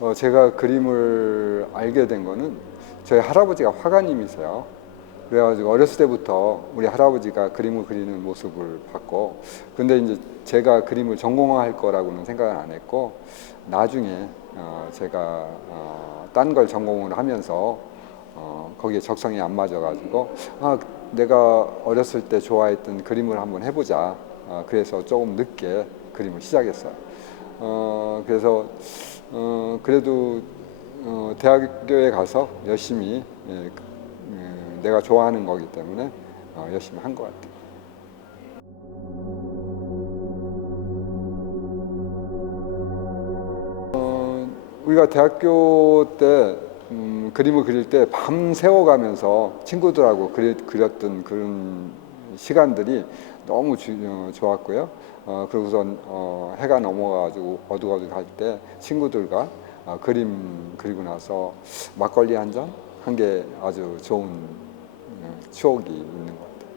어, 제가 그림을 알게 된 거는 저희 할아버지가 화가님이세요. 그래가지고 어렸을 때부터 우리 할아버지가 그림을 그리는 모습을 봤고, 근데 이제 제가 그림을 전공할 거라고는 생각을 안 했고, 나중에 어, 제가 어, 딴 걸 전공을 하면서 어, 거기에 적성이 안 맞아가지고, 아, 내가 어렸을 때 좋아했던 그림을 한번 해보자. 어, 그래서 조금 늦게 그림을 시작했어요. 어, 그래서 어, 그래도 어, 대학교에 가서 열심히 예, 그, 음, 내가 좋아하는 거기 때문에 어, 열심히 한 것 같아요. 어, 우리가 대학교 때 음, 그림을 그릴 때 밤 새워가면서 친구들하고 그리, 그렸던 그런 시간들이 너무 주, 어, 좋았고요. 어, 그리고선 어, 해가 넘어가지고 어둑어둑할 때 친구들과 어, 그림 그리고 나서 막걸리 한 잔 한 게 아주 좋은 어, 추억이 있는 것 같아요.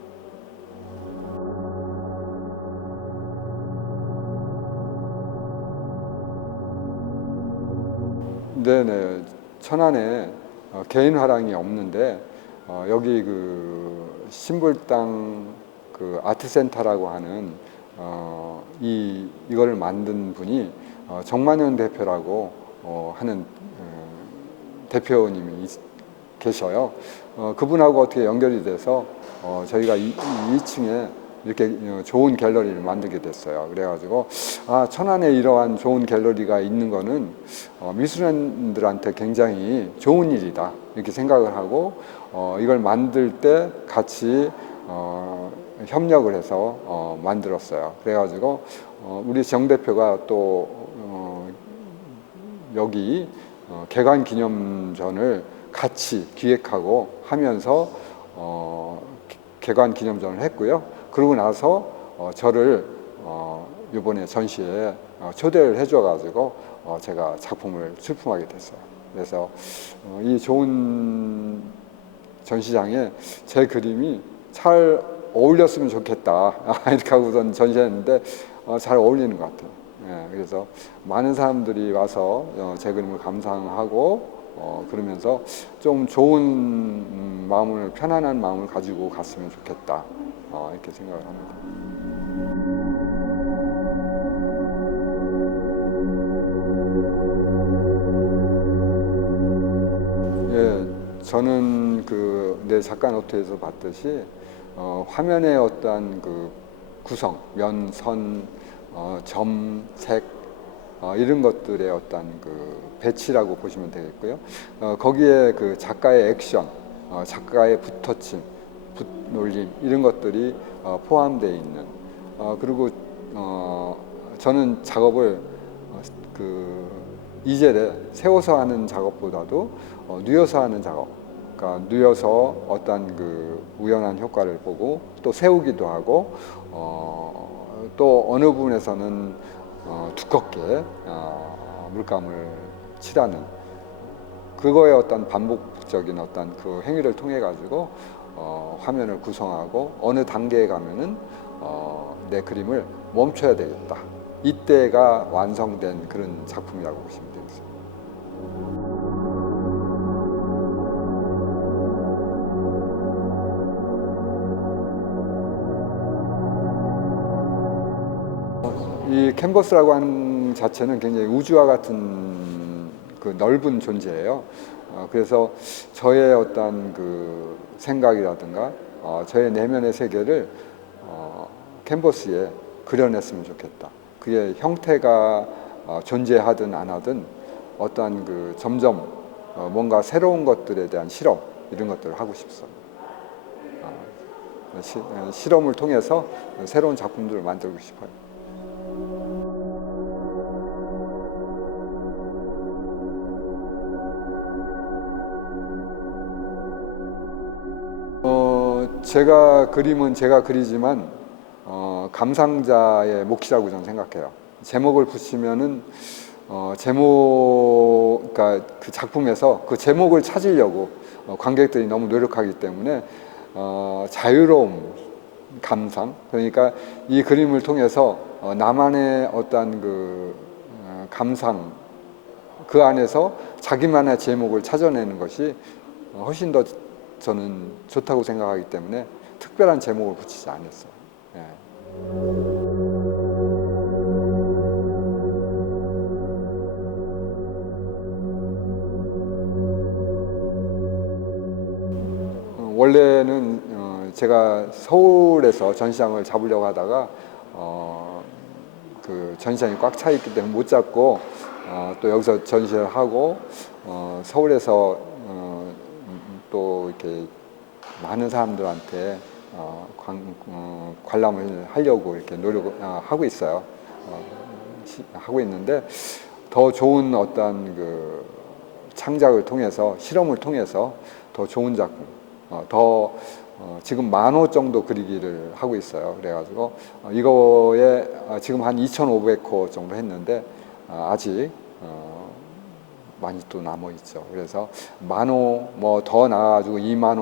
네네 천안에 어, 개인 화랑이 없는데 어, 여기 그 신불당 그 아트센터라고 하는 어, 이 이거를 만든 분이 어, 정만현 대표라고 어, 하는 어, 대표님이 있- 계셔요. 어, 그분하고 어떻게 연결이 돼서 어, 저희가 이, 이 2층에 이렇게 어, 좋은 갤러리를 만들게 됐어요. 그래가지고 아 천안에 이러한 좋은 갤러리가 있는 거는 어, 미술인들한테 굉장히 좋은 일이다 이렇게 생각을 하고 어, 이걸 만들 때 같이 어, 협력을 해서 어, 만들었어요. 그래가지고 어, 우리 정 대표가 또 어, 여기 어, 개관 기념전을 같이 기획하고 하면서 어, 개- 개관 기념전을 했고요. 그러고 나서 어, 저를 어, 이번에 전시에 어, 초대를 해줘가지고 어, 제가 작품을 출품하게 됐어요. 그래서 어, 이 좋은 전시장에 제 그림이 잘 어울렸으면 좋겠다 이렇게 하고선 전시했는데 어, 잘 어울리는 것 같아요. 예, 그래서 많은 사람들이 와서 어, 제 그림을 감상하고 어, 그러면서 좀 좋은 음, 마음을 편안한 마음을 가지고 갔으면 좋겠다 어, 이렇게 생각을 합니다. 예, 저는 그 내 작가 노트에서 봤듯이 어, 화면의 어떤 그 구성, 면, 선, 어, 점, 색 어, 이런 것들의 어떤 그 배치라고 보시면 되겠고요. 어, 거기에 그 작가의 액션, 어, 작가의 붓터침, 붓놀림 이런 것들이 어, 포함되어 있는. 어, 그리고 어, 저는 작업을 어, 그 이젤에 세워서 하는 작업보다도 어, 누여서 하는 작업. 그러니까 누여서 어떤 그 우연한 효과를 보고 또 세우기도 하고 어, 또 어느 부분에서는 어, 두껍게 어, 물감을 칠하는 그거의 어떤 반복적인 어떤 그 행위를 통해 가지고 어, 화면을 구성하고 어느 단계에 가면은 어, 내 그림을 멈춰야 되겠다. 이때가 완성된 그런 작품이라고 보시면 되겠습니다. 이 캔버스라고 하는 자체는 굉장히 우주와 같은 그 넓은 존재예요. 어, 그래서 저의 어떤 그 생각이라든가 어, 저의 내면의 세계를 어, 캔버스에 그려냈으면 좋겠다. 그게 형태가 어, 존재하든 안 하든 어떠한 그 점점 어, 뭔가 새로운 것들에 대한 실험 이런 것들을 하고 싶습니다. 실험을 통해서 새로운 작품들을 만들고 싶어요. 제가 그림은 제가 그리지만 어, 감상자의 몫이라고 저는 생각해요. 제목을 붙이면은 어, 제목, 그러니까 그 작품에서 그 제목을 찾으려고 어, 관객들이 너무 노력하기 때문에 어, 자유로움, 감상. 그러니까 이 그림을 통해서 어, 나만의 어떤 그 어, 감상 그 안에서 자기만의 제목을 찾아내는 것이 어, 훨씬 더 저는 좋다고 생각하기 때문에 특별한 제목을 붙이지 않았어요. 예. 어, 원래는 어, 제가 서울에서 전시장을 잡으려고 하다가 어, 그 전시장이 꽉 차 있기 때문에 못 잡고 어, 또 여기서 전시를 하고 어, 서울에서 또 이렇게 많은 사람들한테 어, 관, 어, 관람을 하려고 이렇게 노력을 어, 하고 있어요. 어, 시- 하고 있는데 더 좋은 어떤 그 창작을 통해서 실험을 통해서 더 좋은 작품, 어, 더 어, 지금 만 호 정도 그리기를 하고 있어요. 그래가지고 어, 이거에 어, 지금 한 2,500호 정도 했는데 어, 아직 어, 많이 또 남아 있죠. 그래서 만호 뭐 더 나가지고 2만호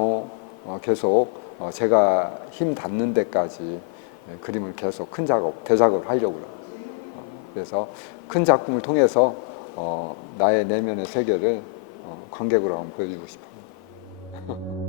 어, 계속 어, 제가 힘 닿는 데까지 예, 그림을 계속 큰 작업, 대작업을 하려고요. 어, 그래서 큰 작품을 통해서 어, 나의 내면의 세계를 어, 관객으로 한번 보여주고 싶어요.